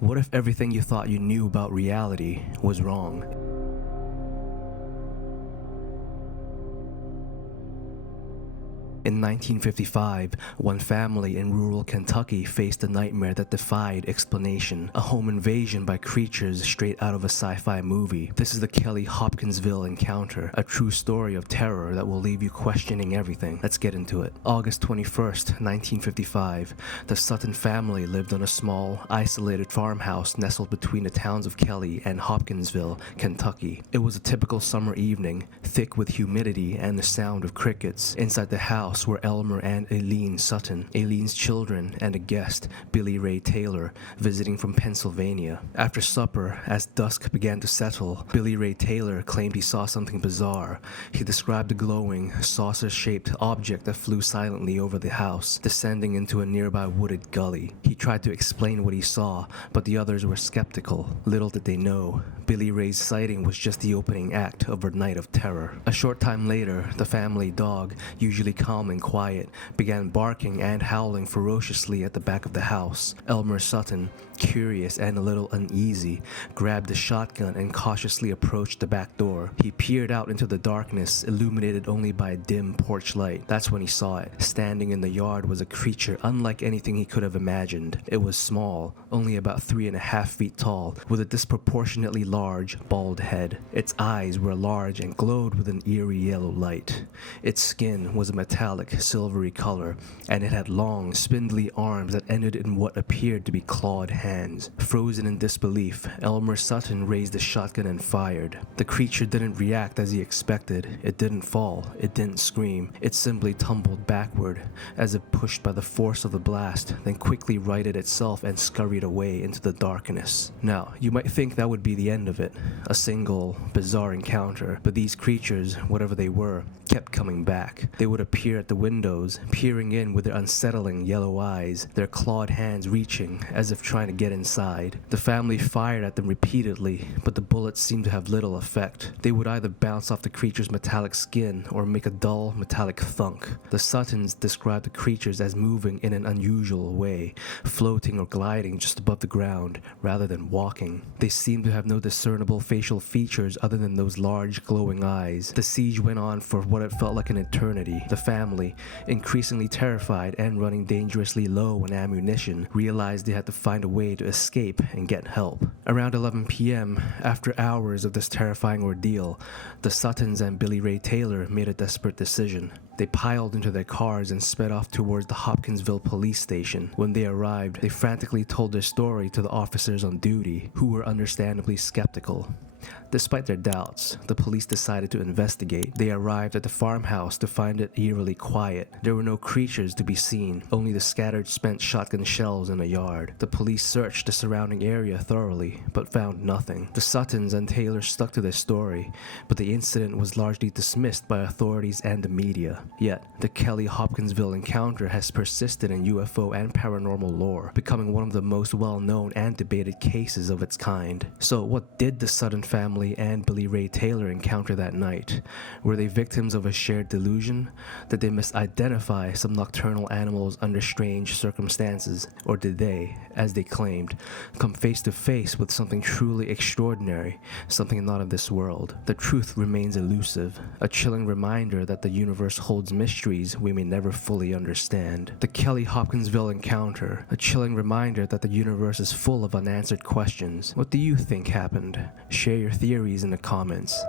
What if everything you thought you knew about reality was wrong? In 1955, one family in rural Kentucky faced a nightmare that defied explanation, a home invasion by creatures straight out of a sci-fi movie. This is the Kelly Hopkinsville encounter, a true story of terror that will leave you questioning everything. Let's get into it. August 21st, 1955, the Sutton family lived on a small, isolated farmhouse nestled between the towns of Kelly and Hopkinsville, Kentucky. It was a typical summer evening, thick with humidity and the sound of crickets. Inside the house were Elmer and Aileen Sutton, Aileen's children, and a guest, Billy Ray Taylor, visiting from Pennsylvania. After supper, as dusk began to settle, Billy Ray Taylor claimed he saw something bizarre. He described a glowing, saucer-shaped object that flew silently over the house, descending into a nearby wooded gully. He tried to explain what he saw, but the others were skeptical. Little did they know, Billy Ray's sighting was just the opening act of a night of terror. A short time later, the family dog, usually calm and quiet, began barking and howling ferociously at the back of the house. Elmer Sutton, curious and a little uneasy, grabbed a shotgun and cautiously approached the back door. He peered out into the darkness, illuminated only by a dim porch light. That's when he saw it. Standing in the yard was a creature unlike anything he could have imagined. It was small, only about 3.5 feet tall, with a disproportionately large, bald head. Its eyes were large and glowed with an eerie yellow light. Its skin was a metallic, silvery color, and it had long, spindly arms that ended in what appeared to be clawed hands. Frozen in disbelief, Elmer Sutton raised the shotgun and fired. The creature didn't react as he expected. It didn't fall. It didn't scream. It simply tumbled backward, as if pushed by the force of the blast, then quickly righted itself and scurried away into the darkness. Now, you might think that would be the end of it, a single, bizarre encounter, but these creatures, whatever they were, kept coming back. They would appear at the windows, peering in with their unsettling yellow eyes, their clawed hands reaching as if trying to get inside. The family fired at them repeatedly, but the bullets seemed to have little effect. They would either bounce off the creature's metallic skin or make a dull, metallic thunk. The Suttons described the creatures as moving in an unusual way, floating or gliding just above the ground, rather than walking. They seemed to have no discernible facial features other than those large, glowing eyes. The siege went on for what it felt like an eternity. The family, increasingly terrified and running dangerously low on ammunition, realized they had to find a way to escape and get help. Around 11 p.m., after hours of this terrifying ordeal, the Suttons and Billy Ray Taylor made a desperate decision. They piled into their cars and sped off towards the Hopkinsville police station. When they arrived, they frantically told their story to the officers on duty, who were understandably skeptical. Despite their doubts, the police decided to investigate. They arrived at the farmhouse to find it eerily quiet. There were no creatures to be seen, only the scattered spent shotgun shells in the yard. The police searched the surrounding area thoroughly, but found nothing. The Suttons and Taylor stuck to their story, but the incident was largely dismissed by authorities and the media. Yet, the Kelly Hopkinsville encounter has persisted in UFO and paranormal lore, becoming one of the most well-known and debated cases of its kind. So, what did the Sutton family and Billy Ray Taylor encounter that night? Were they victims of a shared delusion? Did they misidentify some nocturnal animals under strange circumstances? Or did they, as they claimed, come face to face with something truly extraordinary, something not of this world? The truth remains elusive, a chilling reminder that the universe holds mysteries we may never fully understand. The Kelly Hopkinsville encounter, a chilling reminder that the universe is full of unanswered questions. What do you think happened? Share your theories in the comments.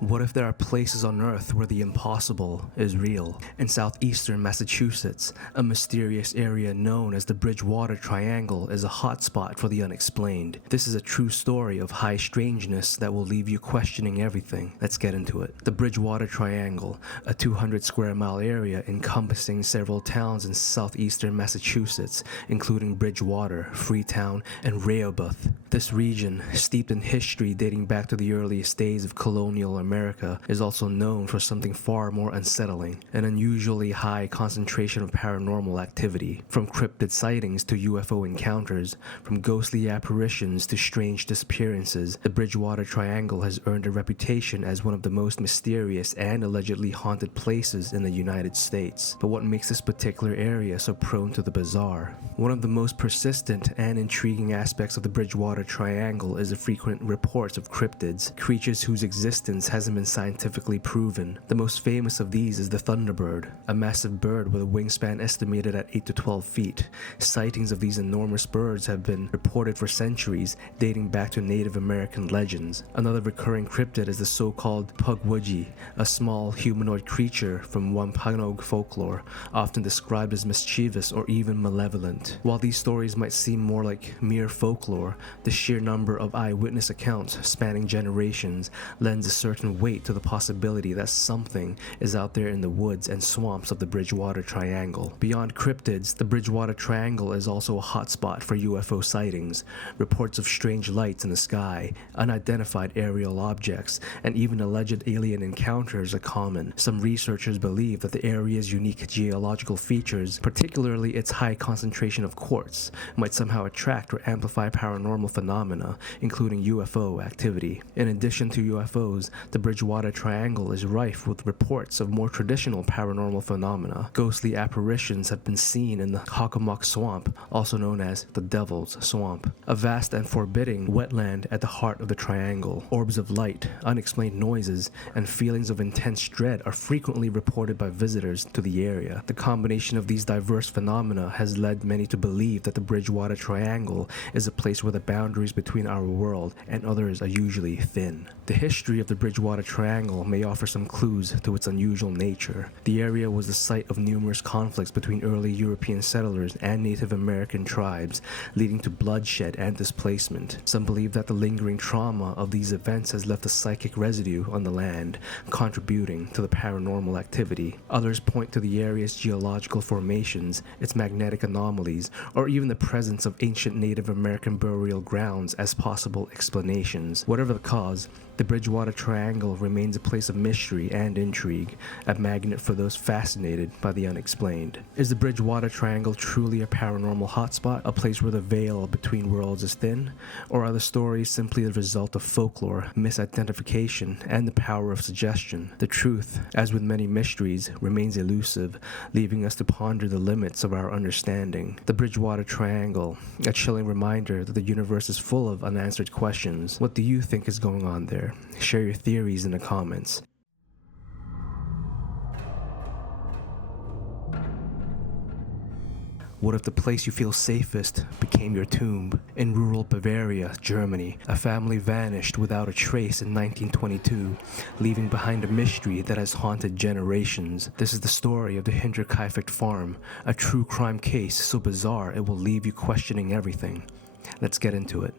What if there are places on Earth where the impossible is real? In southeastern Massachusetts, a mysterious area known as the Bridgewater Triangle is a hotspot for the unexplained. This is a true story of high strangeness that will leave you questioning everything. Let's get into it. The Bridgewater Triangle, a 200 square mile area encompassing several towns in southeastern Massachusetts, including Bridgewater, Freetown, and Rehoboth. This region, steeped in history dating back to the earliest days of colonial America, America is also known for something far more unsettling, an unusually high concentration of paranormal activity. From cryptid sightings to UFO encounters, from ghostly apparitions to strange disappearances, the Bridgewater Triangle has earned a reputation as one of the most mysterious and allegedly haunted places in the United States. But what makes this particular area so prone to the bizarre? One of the most persistent and intriguing aspects of the Bridgewater Triangle is the frequent reports of cryptids, creatures whose existence hasn't been scientifically proven. The most famous of these is the Thunderbird, a massive bird with a wingspan estimated at 8 to 12 feet. Sightings of these enormous birds have been reported for centuries, dating back to Native American legends. Another recurring cryptid is the so-called Pugwudgie, a small humanoid creature from Wampanoag folklore, often described as mischievous or even malevolent. While these stories might seem more like mere folklore, the sheer number of eyewitness accounts spanning generations lends a certain weight to the possibility that something is out there in the woods and swamps of the Bridgewater Triangle. Beyond cryptids, the Bridgewater Triangle is also a hotspot for UFO sightings. Reports of strange lights in the sky, unidentified aerial objects, and even alleged alien encounters are common. Some researchers believe that the area's unique geological features, particularly its high concentration of quartz, might somehow attract or amplify paranormal phenomena, including UFO activity. In addition to UFOs, the Bridgewater Triangle is rife with reports of more traditional paranormal phenomena. Ghostly apparitions have been seen in the Hockomock Swamp, also known as the Devil's Swamp, a vast and forbidding wetland at the heart of the triangle. Orbs of light, unexplained noises, and feelings of intense dread are frequently reported by visitors to the area. The combination of these diverse phenomena has led many to believe that the Bridgewater Triangle is a place where the boundaries between our world and others are usually thin. The history of the Bridgewater Triangle may offer some clues to its unusual nature. The area was the site of numerous conflicts between early European settlers and Native American tribes, leading to bloodshed and displacement. Some believe that the lingering trauma of these events has left a psychic residue on the land, contributing to the paranormal activity. Others point to the area's geological formations, its magnetic anomalies, or even the presence of ancient Native American burial grounds as possible explanations. Whatever the cause, the Bridgewater Triangle remains a place of mystery and intrigue, a magnet for those fascinated by the unexplained. Is the Bridgewater Triangle truly a paranormal hotspot, a place where the veil between worlds is thin? Or are the stories simply the result of folklore, misidentification, and the power of suggestion? The truth, as with many mysteries, remains elusive, leaving us to ponder the limits of our understanding. The Bridgewater Triangle, a chilling reminder that the universe is full of unanswered questions. What do you think is going on there? Share your theories in the comments. What if the place you feel safest became your tomb? In rural Bavaria, Germany, a family vanished without a trace in 1922, leaving behind a mystery that has haunted generations. This is the story of the Hinterkaifeck farm, a true crime case so bizarre it will leave you questioning everything. Let's get into it.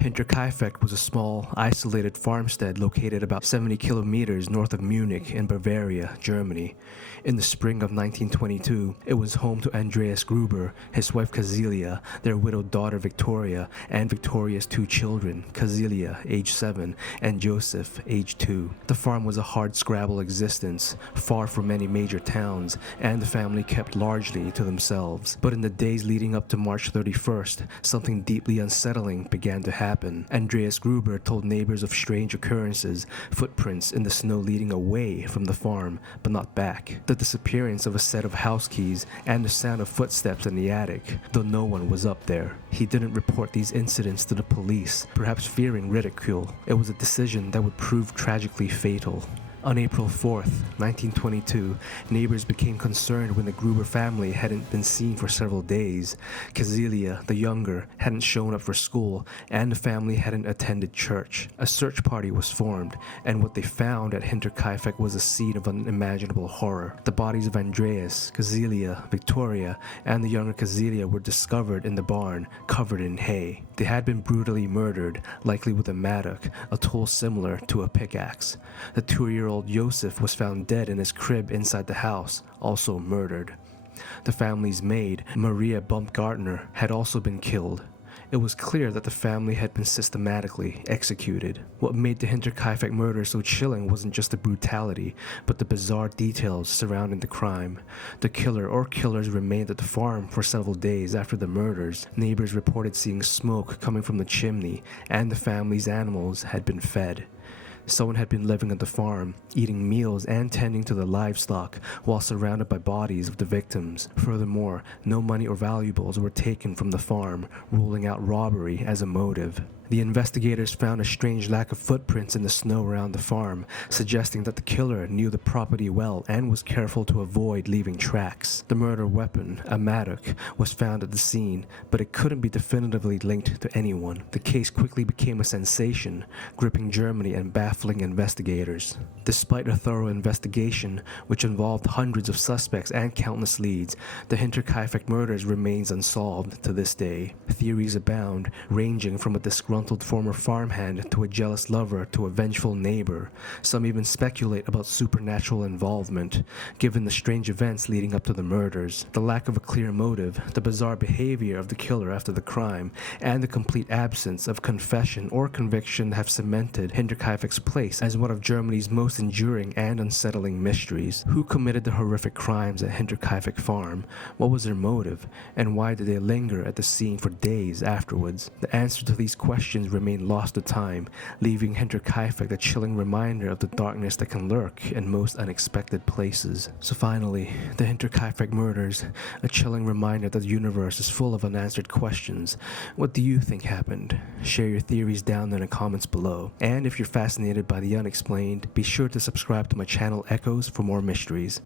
Hinterkaifeck was a small, isolated farmstead located about 70 kilometers north of Munich in Bavaria, Germany. In the spring of 1922, it was home to Andreas Gruber, his wife Kazilia, their widowed daughter Victoria, and Victoria's two children, Kazilia, age 7, and Joseph, age 2. The farm was a hard-scrabble existence, far from many major towns, and the family kept largely to themselves. But in the days leading up to March 31st, something deeply unsettling began to happen. Andreas Gruber told neighbors of strange occurrences, footprints in the snow leading away from the farm, but not back. The disappearance of a set of house keys and the sound of footsteps in the attic, though no one was up there. He didn't report these incidents to the police, perhaps fearing ridicule. It was a decision that would prove tragically fatal. On April 4th, 1922, neighbors became concerned when the Gruber family hadn't been seen for several days. Kazilia, the younger, hadn't shown up for school, and the family hadn't attended church. A search party was formed, and what they found at Hinterkaifeck was a scene of unimaginable horror. The bodies of Andreas, Kazilia, Victoria, and the younger Kazilia were discovered in the barn, covered in hay. They had been brutally murdered, likely with a mattock, a tool similar to a pickaxe. The 2-year-old Joseph was found dead in his crib inside the house, also murdered. The family's maid, Maria Baumgartner, had also been killed. It was clear that the family had been systematically executed. What made the Hinterkaifeck murder so chilling wasn't just the brutality, but the bizarre details surrounding the crime. The killer or killers remained at the farm for several days after the murders. Neighbors reported seeing smoke coming from the chimney, and the family's animals had been fed. Someone had been living at the farm, eating meals and tending to the livestock while surrounded by bodies of the victims. Furthermore, no money or valuables were taken from the farm, ruling out robbery as a motive. The investigators found a strange lack of footprints in the snow around the farm, suggesting that the killer knew the property well and was careful to avoid leaving tracks. The murder weapon, a mattock, was found at the scene, but it couldn't be definitively linked to anyone. The case quickly became a sensation, gripping Germany and baffling investigators. Despite a thorough investigation, which involved hundreds of suspects and countless leads, the Hinterkaifeck murders remains unsolved to this day. Theories abound, ranging from a disgruntled former farmhand to a jealous lover to a vengeful neighbor. Some even speculate about supernatural involvement, given the strange events leading up to the murders. The lack of a clear motive, the bizarre behavior of the killer after the crime, and the complete absence of confession or conviction have cemented Hinterkaifeck's place as one of Germany's most enduring and unsettling mysteries. Who committed the horrific crimes at Hinterkaifeck Farm? What was their motive? And why did they linger at the scene for days afterwards? The answer to these questions remain lost to time, leaving Hinterkaifeck a chilling reminder of the darkness that can lurk in most unexpected places. So finally, the Hinterkaifeck murders, a chilling reminder that the universe is full of unanswered questions. What do you think happened? Share your theories down in the comments below. And if you're fascinated by the unexplained, be sure to subscribe to my channel Echoes for more mysteries.